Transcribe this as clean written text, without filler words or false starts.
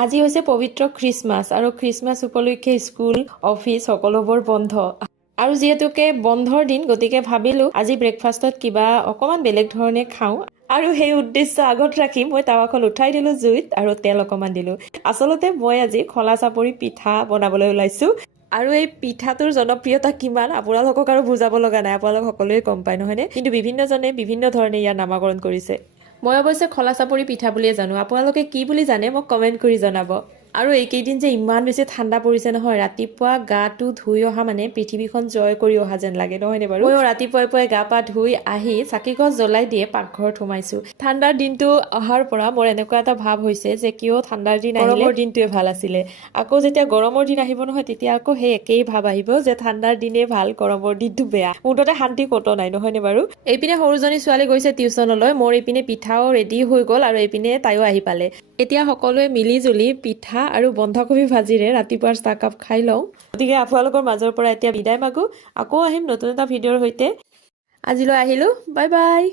আজি হৈছে পবিত্ৰ খ্ৰীষ্টমাছ আৰু খ্ৰীষ্টমাছ উপলক্ষে স্কুল অফিচ সকলোবোৰ বন্ধ আৰু যিহেতুকে বন্ধৰ দিন গতিকে ভাবিলো আজি ব্ৰেকফাষ্টত কিবা অকমান বেলেগ ধৰণে খাওঁ আৰু সেই উদ্দেশ্য আগত ৰাখি মই তাৱাখন উঠাই দিলো জুইত আৰু তেল অকমান দিলো আচলতে মই আজি খলা চাপৰি পিঠা বনাবলৈ ওলাইছো আৰু এই পিঠাটোৰ জনপ্ৰিয়তা কিমান আপোনালোকক আৰু বুজাব লগা নাই আপোনালোক সকলোৱে গম পায় নহয়নে কিন্তু বিভিন্নজনে বিভিন্ন ধৰণে ইয়াৰ নামাকৰণ কৰিছে মই অৱশ্যে খলা চাপৰি পিঠা বুলিয়ে জানো আপোনালোকে কি বুলি জানে মোক কমেণ্ট কৰি জনাব আৰু এইকেইদিন যে ইমান বেছি ঠাণ্ডা পৰিছে নহয় ৰাতিপুৱা গাটো ধুই অহা মানে পৃথিৱীখন জয় কৰি অহা যেন লাগে নহয়নে বাৰু মই ৰাতিপুৱাই পুৱাই গা পা ধুই আহি চাকি গছ জ্বলাই দিয়ে পাকঘৰত সোমাইছো ঠাণ্ডাৰ দিনটো অহাৰ পৰা মোৰ এনেকুৱা এটা ভাৱ হৈছে যে কিয় ঠাণ্ডাৰ দিন আহিলে গৰমৰ দিনটোৱে ভাল আছিলে আকৌ যেতিয়া গৰমৰ দিন আহিব নহয় তেতিয়া আকৌ সেই একেই ভাৱ আহিব যে ঠাণ্ডাৰ দিনে ভাল গৰমৰ দিনটো বেয়া মুঠতে শান্তি কতো নাই নহয়নে বাৰু এইপিনে সৰুজনী ছোৱালী গৈছে টিউচনলৈ মোৰ এইপিনে পিঠাও ৰেডি হৈ গ'ল আৰু এইপিনে তাইও আহি পালে এতিয়া সকলোৱে মিলি জুলি পিঠা আৰু বন্ধাকবি ভাজিৰে ৰাতিপুৱাৰ চাহকাপ খাই লওঁ গতিকে আপোনালোকৰ মাজৰ পৰা এতিয়া বিদায় মাগো আকৌ আহিম নতুন এটা ভিডিঅ'ৰ সৈতে আজিলৈ আহিলো বাই বাই